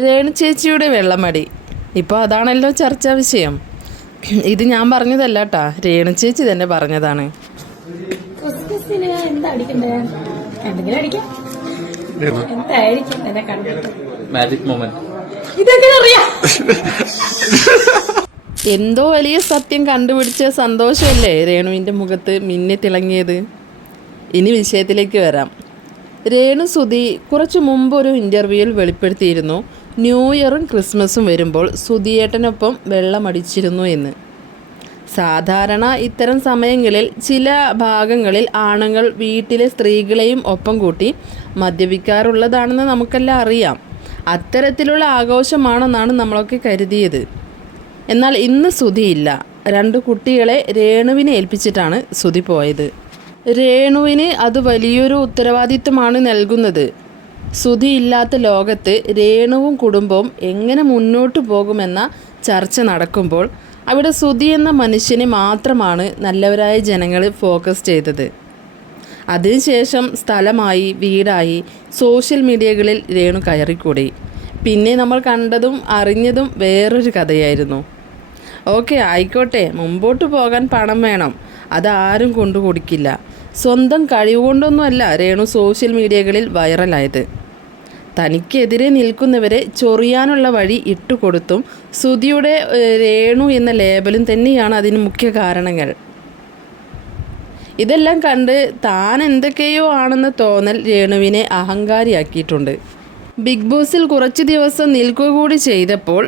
രേണു ചേച്ചിയുടെ വെള്ളമടി. ഇപ്പോൾ അതാണല്ലോ ചർച്ചാ വിഷയം. ഇത് ഞാൻ പറഞ്ഞതല്ല കേട്ടാ രേണു ചേച്ചി തന്നെ പറഞ്ഞതാണ്. എന്താ അടിക്കണ്ടേ? എന്തെങ്കിലും അടിക്കാം. എന്തായിരിക്കും എന്നെ കണ്ടിട്ട് മാജിക് മൊമെന്റ് ഇതെങ്ങനെ അറിയാം? എന്തോ വലിയ സത്യം കണ്ടുപിടിച്ച സന്തോഷമല്ലേ രേണുവിന്റെ മുഖത്ത് മിന്നി തിളങ്ങിയത്? ഇനി വിഷയത്തിലേക്ക് വരാം. രേണു സുധി കുറച്ചു മുമ്പ് ഒരു ഇന്റർവ്യൂവിൽ വെളിപ്പെടുത്തിയിരുന്നു. ന്യൂ ഇയറും ക്രിസ്മസും വരുമ്പോൾ സുധിയേട്ടനൊപ്പം വെള്ളമടിച്ചിരുന്നു എന്ന്. സാധാരണ ഇത്തരം സമയങ്ങളിൽ ചില ഭാഗങ്ങളിൽ ആണുങ്ങൾ വീട്ടിലെ സ്ത്രീകളെയും ഒപ്പം കൂട്ടി മദ്യപിക്കാറുള്ളതാണെന്ന് നമുക്കെല്ലാം അറിയാം. അത്തരത്തിലുള്ള ആഘോഷമാണെന്നാണ് നമ്മളൊക്കെ കരുതിയത്. എന്നാൽ ഇന്ന് സുധിയില്ല. രണ്ട് കുട്ടികളെ രേണുവിനെ ഏൽപ്പിച്ചിട്ടാണ് സുധി പോയത്. രേണുവിന് അത് വലിയൊരു ഉത്തരവാദിത്വമാണ് നൽകുന്നത്. സുധി ഇല്ലാത്ത ലോകത്ത് രേണുവും കുടുംബവും എങ്ങനെ മുന്നോട്ട് പോകുമെന്ന ചർച്ച നടക്കുമ്പോൾ അവിടെ സുധി എന്ന മനുഷ്യനെ മാത്രമാണ് നല്ലവരായ ജനങ്ങൾ ഫോക്കസ് ചെയ്തത്. അതിനുശേഷം സ്ഥലമായി വീടായി സോഷ്യൽ മീഡിയകളിൽ രേണു കയറിക്കൂടി. പിന്നെ നമ്മൾ കണ്ടതും അറിഞ്ഞതും വേറൊരു കഥയായിരുന്നു. ഓക്കെ ആയിക്കോട്ടെ മുമ്പോട്ട് പോകാൻ പണം വേണം. അതാരും കൊണ്ടു കൊടുക്കില്ല സ്വന്തം കഴിവുകൊണ്ടൊന്നുമല്ല രേണു സോഷ്യൽ മീഡിയകളിൽ വൈറലായത് തനിക്കെതിരെ നിൽക്കുന്നവരെ ചൊറിയാനുള്ള വഴി ഇട്ടുകൊടുത്തും സുധിയുടെ രേണു എന്ന ലേബലും തന്നെയാണ് അതിന് മുഖ്യ കാരണങ്ങൾ. ഇതെല്ലാം കണ്ട് താൻ എന്തൊക്കെയോ ആണെന്ന തോന്നൽ രേണുവിനെ അഹങ്കാരിയാക്കിയിട്ടുണ്ട്. ബിഗ് ബോസിൽ കുറച്ച് ദിവസം നിൽക്കുക കൂടി ചെയ്തപ്പോൾ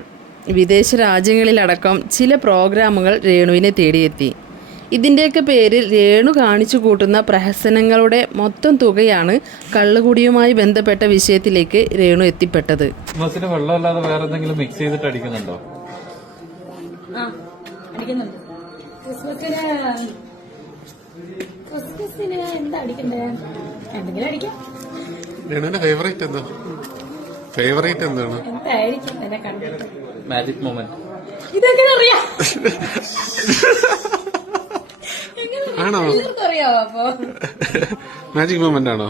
വിദേശ രാജ്യങ്ങളിലടക്കം ചില പ്രോഗ്രാമുകൾ രേണുവിനെ തേടിയെത്തി. ഇതിന്റെയൊക്കെ പേരിൽ രേണു കാണിച്ചു കൂട്ടുന്ന പ്രഹസനങ്ങളുടെ മൊത്തം തുകയാണ് കള്ളുകുടിയുമായി ബന്ധപ്പെട്ട വിഷയത്തിലേക്ക് രേണു എത്തിപ്പെട്ടത്. വെള്ളമല്ലാതെ വേറെ എന്തെങ്കിലും മിക്സ് ചെയ്തിട്ട് അടിക്കുന്നുണ്ടോ? ക്രിസ്മസിന് എന്താ അടിക്കണ്ടേ? എന്തെങ്കിലും അടിക്കാം. രേണുവിന്റെ ഫേവറേറ്റ് എന്താ? ഫേവറേറ്റ് എന്താണ്? എന്തായിരിക്കും മാജിക് മൊമെന്റ് ഇതെങ്ങനെ അറിയാം? ആണോ? മാജിക് മൊമെന്റ് ആണോ?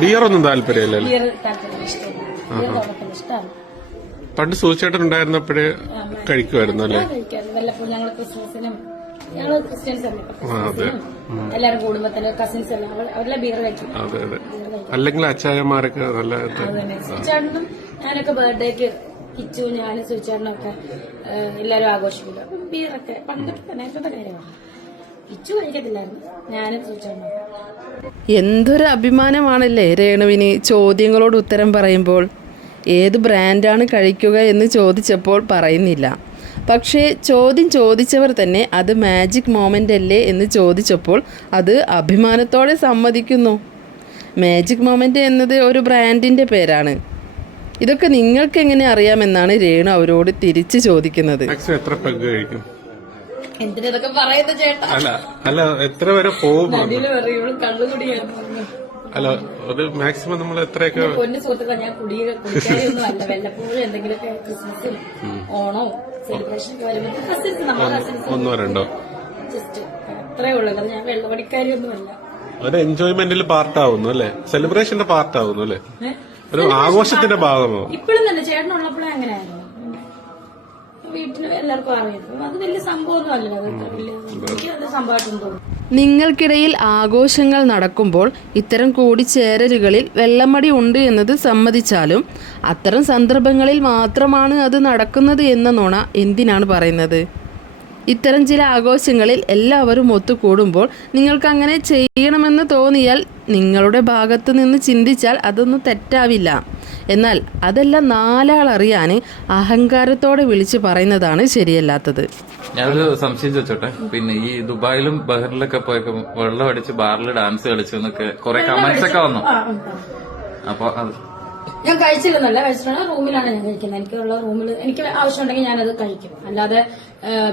ബിയർ ഒന്നും താല്പര്യമില്ലല്ലോ? പണ്ട് സൂചിച്ചേട്ടൻ ഉണ്ടായിരുന്നപ്പോഴേ കഴിക്കുമായിരുന്നു അല്ലേ? ക്രിസ്ത്യൻസ് കുടുംബത്തിൽ കസിൻസ് എല്ലാം അവർ- അവരെല്ലാം ബിയർ കഴിക്കും. അതെ അതെ. അല്ലെങ്കിൽ അച്ചായന്മാരൊക്കെ നല്ല ഞാനൊക്കെ ബർത്ത്ഡേക്ക് കിച്ചു ഞാനും സുചേട്ടനൊക്കെ എല്ലാരും ആഘോഷിക്കുക അപ്പം ബീറൊക്കെ പണ്ടത്തെ നേരത്തെ കാര്യമാണ്. കിച്ചു കഴിക്കത്തില്ലായിരുന്നു. ഞാനും സുചാടനൊക്കെ എന്തൊരു അഭിമാനമാണല്ലേ രേണുവിന് ചോദ്യങ്ങളോട് ഉത്തരം പറയുമ്പോൾ? ഏത് ബ്രാൻഡാണ് കഴിക്കുക എന്ന് ചോദിച്ചപ്പോൾ പറയുന്നില്ല. പക്ഷേ ചോദ്യം ചോദിച്ചവർ തന്നെ അത് മാജിക് മോമെന്റ് അല്ലേ എന്ന് ചോദിച്ചപ്പോൾ അത് അഭിമാനത്തോടെ സമ്മതിക്കുന്നു. മാജിക് മൊമെന്റ് എന്നത് ഒരു ബ്രാൻഡിന്റെ പേരാണ്. ഇതൊക്കെ നിങ്ങൾക്ക് എങ്ങനെ അറിയാമെന്നാണ് രേണു അവരോട് തിരിച്ചു ചോദിക്കുന്നത്. മാക്സിമം എത്ര പെഗ് കഴിക്കും? എന്തിനൊക്കെ പറയുന്ന ചേട്ടാ? അല്ല അല്ല എത്ര വരെ പോകും അല്ല ഒരു മാക്സിമം നമ്മൾ എത്രയൊക്കെ പൊന്നു സുഹൃത്തുക്കളെ ഞാൻ അല്ല. വല്ലപ്പോഴും എന്തെങ്കിലുമൊക്കെ ക്രിസ്മസിനും ഓണവും സെലിബ്രേഷൻ വരുമ്പോൾ ഒന്നോ രണ്ടോ? ജസ്റ്റ് അത്രേ ഉള്ളൂ. അല്ലാതെ ഞാൻ ഒരു എൻജോയ്മെന്റിൽ പാർട്ടാവുന്നു അല്ലേ? സെലിബ്രേഷന്റെ പാർട്ടാവുന്നു അല്ലേ? ഒരു ആഘോഷത്തിന്റെ ഭാഗമോ ഇപ്പോഴും തന്നെ ചേട്ടനുള്ളപ്പോഴേ അങ്ങനെയായിരുന്നു. വീട്ടിൽ എല്ലാവർക്കും അറിയാം. അത് വലിയ സംഭവമൊന്നും അല്ലല്ലോ അത് വലിയ സംഭവമായിട്ടൊന്നും തോന്നുന്നു നിങ്ങൾക്കിടയിൽ ആഘോഷങ്ങൾ നടക്കുമ്പോൾ ഇത്തരം കൂടിച്ചേരലുകളിൽ വെള്ളമടി ഉണ്ട് എന്നത് സമ്മതിച്ചാലും അത്തരം സന്ദർഭങ്ങളിൽ മാത്രമാണ് അത് നടക്കുന്നത് എന്ന നുണ എന്തിനാണ് പറയുന്നത്? ഇത്തരം ചില ആഘോഷങ്ങളിൽ എല്ലാവരും ഒത്തുകൂടുമ്പോൾ നിങ്ങൾക്ക് അങ്ങനെ ചെയ്യണമെന്ന് തോന്നിയാൽ നിങ്ങളുടെ ഭാഗത്ത് നിന്ന് ചിന്തിച്ചാൽ അതൊന്നും തെറ്റാവില്ല. എന്നാൽ അതെല്ലാം നാലാൾ അറിയാൻ അഹങ്കാരത്തോടെ വിളിച്ച് പറയുന്നതാണ് ശരിയല്ലാത്തത്. ഞാനൊരു സംശയം ചോദിച്ചോട്ടെ? പിന്നെ ഈ ദുബായിലും ബഹറിലൊക്കെ പോയപ്പോ വെള്ളം അടിച്ച് ബാറിൽ ഡാൻസ് കളിച്ചു എന്നൊക്കെ കുറെ കമന്റ്സ് ഒക്കെ വന്നു. അപ്പൊ അത് ഞാൻ കഴിച്ചില്ലെന്നല്ല കഴിച്ചിട്ടുണ്ടെങ്കിൽ റൂമിലാണ് ഞാൻ കഴിക്കുന്നത്. എനിക്കുള്ള റൂമിൽ എനിക്ക് ആവശ്യമുണ്ടെങ്കിൽ ഞാനത് കഴിക്കും. അല്ലാതെ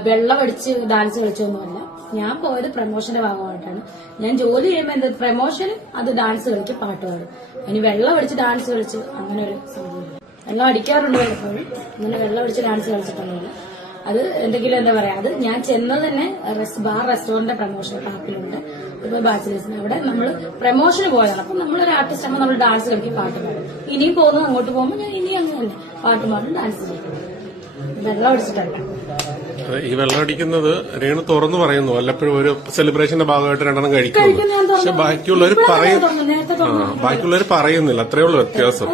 വെള്ളം അടിച്ച് ഡാൻസ് കളിച്ചൊന്നുമല്ല. ഞാൻ പോയത് പ്രമോഷന്റെ ഭാഗമായിട്ടാണ്. ഞാൻ ജോലി ചെയ്യുമ്പോൾ എന്ത് പ്രമോഷൻ അത് ഡാൻസ് കളിക്കും പാട്ട് പാടും ഇനി വെള്ളം അടിച്ച് ഡാൻസ് കളിച്ച് അങ്ങനെ ഒരു സംഭവം വെള്ളം അടിക്കാറുണ്ട് പലപ്പോഴും. അങ്ങനെ വെള്ളം അടിച്ച് ഡാൻസ് കളിച്ചിട്ടൊന്നുമില്ല. അത് എന്തെങ്കിലും എന്താ പറയാ അത് ഞാൻ ചെന്നത് തന്നെ ബാർ റെസ്റ്റോറന്റ് പ്രമോഷൻ പാർക്കിലുണ്ട് ഇപ്പൊ ബാച്ചിലേഴ്സിന് അവിടെ നമ്മൾ പ്രൊമോഷന് പോയതാണ് അപ്പൊ ഒരു ആർട്ടിസ്റ്റ് ആകുമ്പോൾ നമ്മൾ ഡാൻസ് കളിക്കും പാട്ട് പാടും. ഇനിയും പോകുന്നു അങ്ങോട്ട് പോകുമ്പോൾ ഞാൻ ഇനി അങ്ങനെ തന്നെ പാട്ട് പാടും ഡാൻസ് കളിക്കും. വെള്ളം അടിച്ചിട്ടല്ല ഈ വെള്ളം അടിക്കുന്നത് രേണു തുറന്നു പറയുന്നു. വല്ലപ്പോഴും ഒരു സെലിബ്രേഷന്റെ ഭാഗമായിട്ട് രണ്ടെണ്ണം തുറന്നു. പക്ഷെ ബാക്കിയുള്ളവർ പറയും. ബാക്കിയുള്ളവർ പറയുന്നില്ല. അത്രേ ഉള്ളൂ വ്യത്യാസം.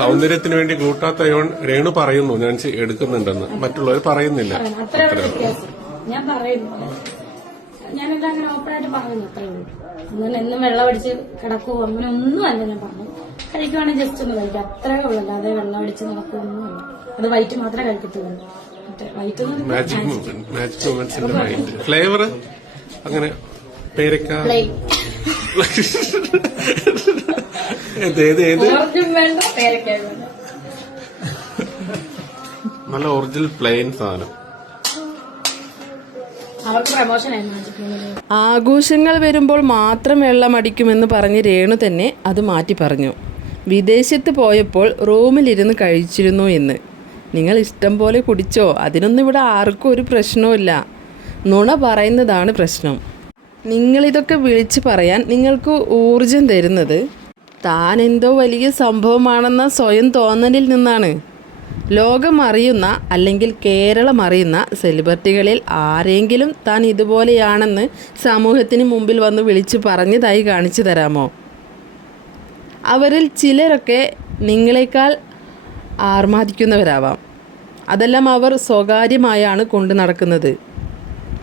സൗന്ദര്യത്തിന് വേണ്ടി ഗ്ലൂട്ടാത്തയോൺ രേണു പറയുന്നു. ഞാൻ എടുക്കുന്നുണ്ടെന്ന്. മറ്റുള്ളവർ പറയുന്നില്ല. ഞാൻ പറയുന്നു. ഞാനെല്ലാം അങ്ങനെ ഓപ്പണായിട്ട് പറഞ്ഞു അത്രേ ഉള്ളൂ. അങ്ങനെ എന്നും വെള്ളം അടിച്ച് കിടക്കൂ അങ്ങനെ ഒന്നും അല്ല ഞാൻ പറഞ്ഞു കഴിക്കുവാണെങ്കിൽ ജസ്റ്റ് ഒന്ന് കഴിക്കാം. അത്രേ ഉള്ളൂ. അല്ലാതെ വെള്ളം അടിച്ച് നടക്കുമൊന്നുമല്ല അത് വൈറ്റ് മാത്രമേ കഴിക്കത്തുള്ളൂ. ഒന്നും മാജിക് മാജിക് മൈൻഡ് ഫ്ലേവർ അങ്ങനെ പേരക്ക. നല്ല ഒറിജിനൽ പ്ലെയിൻ സാധനം. ആഘോഷങ്ങൾ വരുമ്പോൾ മാത്രം വെള്ളമടിക്കുമെന്ന് പറഞ്ഞ് രേണു തന്നെ അത് മാറ്റി പറഞ്ഞു. വിദേശത്ത് പോയപ്പോൾ റൂമിലിരുന്ന് കഴിച്ചിരുന്നു എന്ന്. നിങ്ങൾ ഇഷ്ടം പോലെ കുടിച്ചോ? അതിനൊന്നും ഇവിടെ ആർക്കും ഒരു പ്രശ്നവുമില്ല നുണ പറയുന്നതാണ് പ്രശ്നം. നിങ്ങളിതൊക്കെ വിളിച്ച് പറയാൻ നിങ്ങൾക്ക് ഊർജം തരുന്നത്? താൻ എന്തോ വലിയ സംഭവമാണെന്ന സ്വയം തോന്നലിൽ നിന്നാണ്. ലോകം അറിയുന്ന അല്ലെങ്കിൽ കേരളം അറിയുന്ന സെലിബ്രിറ്റികളിൽ ആരെങ്കിലും താൻ ഇതുപോലെയാണെന്ന് സമൂഹത്തിന് മുമ്പിൽ വന്ന് വിളിച്ചു പറഞ്ഞതായി കാണിച്ചു തരാമോ? അവരിൽ ചിലരൊക്കെ നിങ്ങളെക്കാൾ ആർമാദിക്കുന്നവരാവാം. അതെല്ലാം അവർ സ്വകാര്യമായാണ് കൊണ്ടു നടക്കുന്നത്.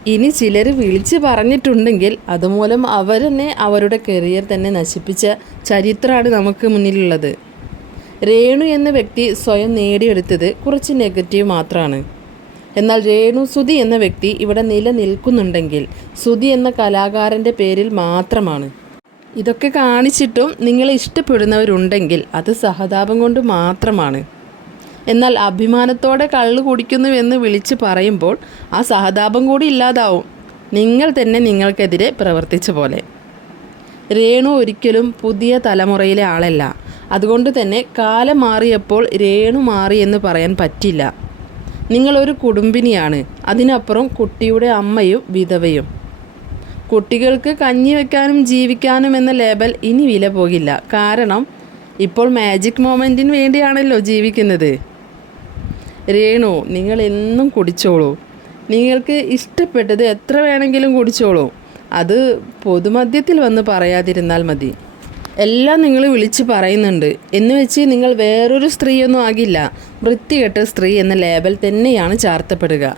ഇനി ചിലർ വിളിച്ച് പറഞ്ഞിട്ടുണ്ടെങ്കിൽ അതുമൂലം അവരെന്നെ അവരുടെ കരിയർ തന്നെ നശിപ്പിച്ച ചരിത്രമാണ് നമുക്ക് മുന്നിലുള്ളത്. രേണു എന്ന വ്യക്തി സ്വയം നേടിയെടുത്തത് കുറച്ച് നെഗറ്റീവ് മാത്രമാണ് എന്നാൽ രേണു സുധി എന്ന വ്യക്തി ഇവിടെ നിലനിൽക്കുന്നുണ്ടെങ്കിൽ സുധി എന്ന കലാകാരന്റെ പേരിൽ മാത്രമാണ്. ഇതൊക്കെ കാണിച്ചിട്ടും നിങ്ങളെ ഇഷ്ടപ്പെടുന്നവരുണ്ടെങ്കിൽ അത് സഹതാപം കൊണ്ട് മാത്രമാണ്. എന്നാൽ അഭിമാനത്തോടെ കള്ളു കുടിക്കുന്നുവെന്ന് വിളിച്ച് പറയുമ്പോൾ ആ സഹതാപം കൂടി ഇല്ലാതാവും. നിങ്ങൾ തന്നെ നിങ്ങൾക്കെതിരെ പ്രവർത്തിച്ച പോലെ. രേണു ഒരിക്കലും പുതിയ തലമുറയിലെ ആളല്ല. അതുകൊണ്ട് തന്നെ കാലം മാറിയപ്പോൾ രേണു മാറി എന്ന് പറയാൻ പറ്റില്ല. നിങ്ങളൊരു കുടുംബിനിയാണ്. അതിനപ്പുറം കുട്ടിയുടെ അമ്മയും വിധവയും. കുട്ടികൾക്ക് കഞ്ഞി വെക്കാനും ജീവിക്കാനും എന്ന ലേബൽ ഇനി വില പോകില്ല. കാരണം ഇപ്പോൾ മാജിക് മൊമെന്റിന് വേണ്ടിയാണല്ലോ ജീവിക്കുന്നത്. രേണു നിങ്ങൾ എന്നും കുടിച്ചോളൂ. നിങ്ങൾക്ക് ഇഷ്ടപ്പെട്ടത് എത്ര വേണമെങ്കിലും കുടിച്ചോളൂ. അത് പൊതുമധ്യത്തിൽ വന്ന് പറയാതിരുന്നാൽ മതി. എല്ലാം നിങ്ങൾ വിളിച്ച് പറയുന്നുണ്ട്. എന്ന് വെച്ച് നിങ്ങൾ വേറൊരു സ്ത്രീയൊന്നും ആകില്ല. വൃത്തികെട്ട സ്ത്രീ എന്ന ലേബൽ തന്നെയാണ് ചാർത്തപ്പെടുക.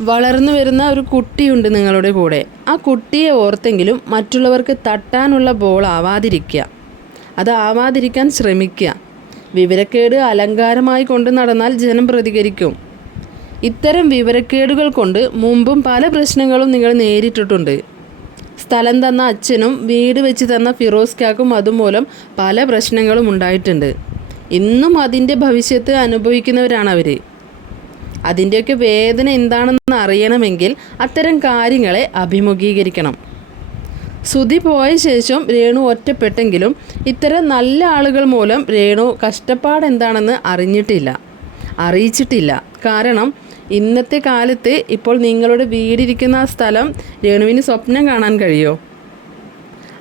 വളർന്നു വരുന്ന ഒരു കുട്ടിയുണ്ട് നിങ്ങളുടെ കൂടെ. ആ കുട്ടിയെ ഓർത്തെങ്കിലും മറ്റുള്ളവർക്ക് തട്ടാനുള്ള ബോൾ ആവാതിരിക്കുക. അത് ആവാതിരിക്കാൻ ശ്രമിക്കുക. വിവരക്കേട് അലങ്കാരമായി കൊണ്ട് നടന്നാൽ ജനം പ്രതികരിക്കും. ഇത്തരം വിവരക്കേടുകൾ കൊണ്ട് മുമ്പും പല പ്രശ്നങ്ങളും നിങ്ങൾ നേരിട്ടിട്ടുണ്ട്. സ്ഥലം തന്ന അച്ഛനും വീട് വെച്ച് തന്ന ഫിറോസ് കാക്കും അതുമൂലം പല പ്രശ്നങ്ങളും ഉണ്ടായിട്ടുണ്ട്. ഇന്നും അതിന്റെ ഭവിഷ്യത്ത് അനുഭവിക്കുന്നവരാണ് അവർ അതിന്റെയൊക്കെ വേദന എന്താണെന്ന് അറിയണമെങ്കിൽ അത്തരം കാര്യങ്ങളെ അഭിമുഖീകരിക്കണം. സുധി പോയ ശേഷം രേണു ഒറ്റപ്പെട്ടെങ്കിലും ഇത്തരം നല്ല ആളുകൾ മൂലം രേണു കഷ്ടപ്പാട് എന്താണെന്ന് അറിഞ്ഞിട്ടില്ല. അറിയിച്ചിട്ടില്ല. കാരണം ഇന്നത്തെ കാലത്ത് ഇപ്പോൾ നിങ്ങളുടെ വീടിരിക്കുന്ന ആ സ്ഥലം രേണുവിന് സ്വപ്നം കാണാൻ കഴിയോ?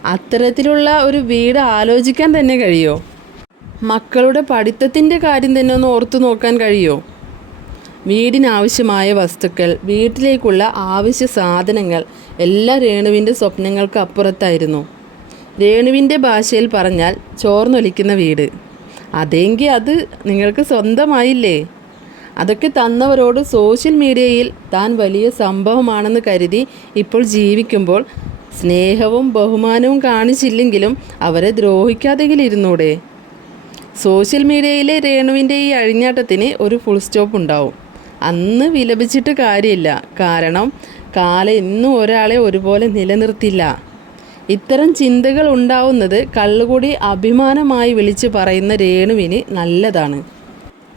അത്തരത്തിലുള്ള ഒരു വീട് ആലോചിക്കാൻ തന്നെ കഴിയോ? മക്കളുടെ പഠിത്തത്തിന്റെ കാര്യം തന്നെ ഒന്ന് ഓർത്തു നോക്കാൻ കഴിയോ? വീടിനാവശ്യമായ വസ്തുക്കൾ വീട്ടിലേക്കുള്ള ആവശ്യ സാധനങ്ങൾ എല്ലാ രേണുവിന്റെ സ്വപ്നങ്ങൾക്ക് അപ്പുറത്തായിരുന്നു. രേണുവിന്റെ ഭാഷയിൽ പറഞ്ഞാൽ ചോർന്നൊലിക്കുന്ന വീട്. അതെങ്കിൽ അത് നിങ്ങൾക്ക് സ്വന്തമായില്ലേ? അതൊക്കെ തന്നവരോട് സോഷ്യൽ മീഡിയയിൽ താൻ വലിയ സംഭവമാണെന്ന് കരുതി ഇപ്പോൾ ജീവിക്കുമ്പോൾ സ്നേഹവും ബഹുമാനവും കാണിച്ചില്ലെങ്കിലും അവരെ ദ്രോഹിക്കാതെങ്കിലും ഇരുന്നൂടെ സോഷ്യൽ മീഡിയയിലെ രേണുവിന്റെ ഈ അഴിഞ്ഞാട്ടത്തിന് ഒരു ഫുൾ സ്റ്റോപ്പ് ഉണ്ടാവും. അന്ന് വിലപിച്ചിട്ട് കാര്യമില്ല. കാരണം കാലം ഇന്നും ഒരാളെ ഒരുപോലെ നിലനിർത്തില്ല. ഇത്തരം ചിന്തകൾ ഉണ്ടാവുന്നത് കള്ളുകൂടി അഭിമാനമായി വിളിച്ചു പറയുന്ന രേണുവിന് നല്ലതാണ്.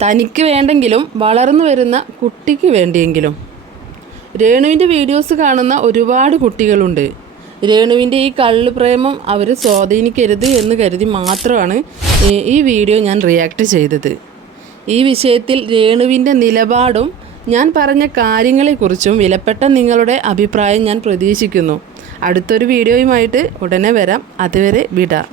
തനിക്ക് വേണ്ടെങ്കിലും വളർന്നു വരുന്ന കുട്ടിക്ക് വേണ്ടിയെങ്കിലും. രേണുവിന്റെ വീഡിയോസ് കാണുന്ന ഒരുപാട് കുട്ടികളുണ്ട്. രേണുവിന്റെ ഈ കള്ളു പ്രേമം അവർ സ്വാധീനിക്കരുത് എന്ന് കരുതി മാത്രമാണ് ഈ- വീഡിയോ ഞാൻ റിയാക്ട് ചെയ്തത്. ഈ വിഷയത്തിൽ രേണുവിന്റെ നിലപാടും ഞാൻ പറഞ്ഞ കാര്യങ്ങളെക്കുറിച്ചും വിലപ്പെട്ട നിങ്ങളുടെ അഭിപ്രായം ഞാൻ പ്രതീക്ഷിക്കുന്നു. അടുത്തൊരു വീഡിയോയുമായിട്ട് ഉടനെ വരാം. അതുവരെ വിടാം.